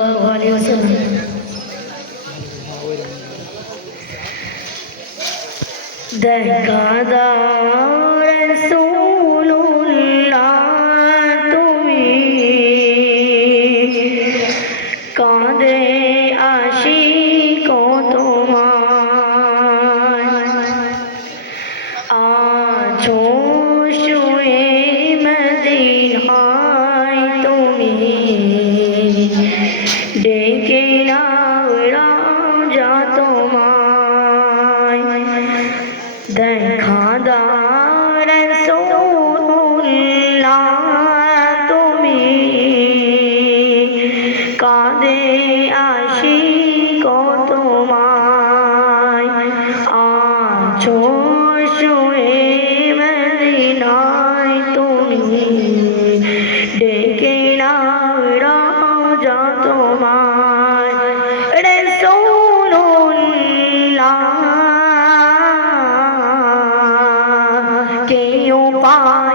সাল্লাল্লাহু আলাইহি ওয়াসাল্লাম দেখা দাও ডেকে নাও রাজা তোমায়। দেখা দার তুমি। কাঁদে আসি ಮಾ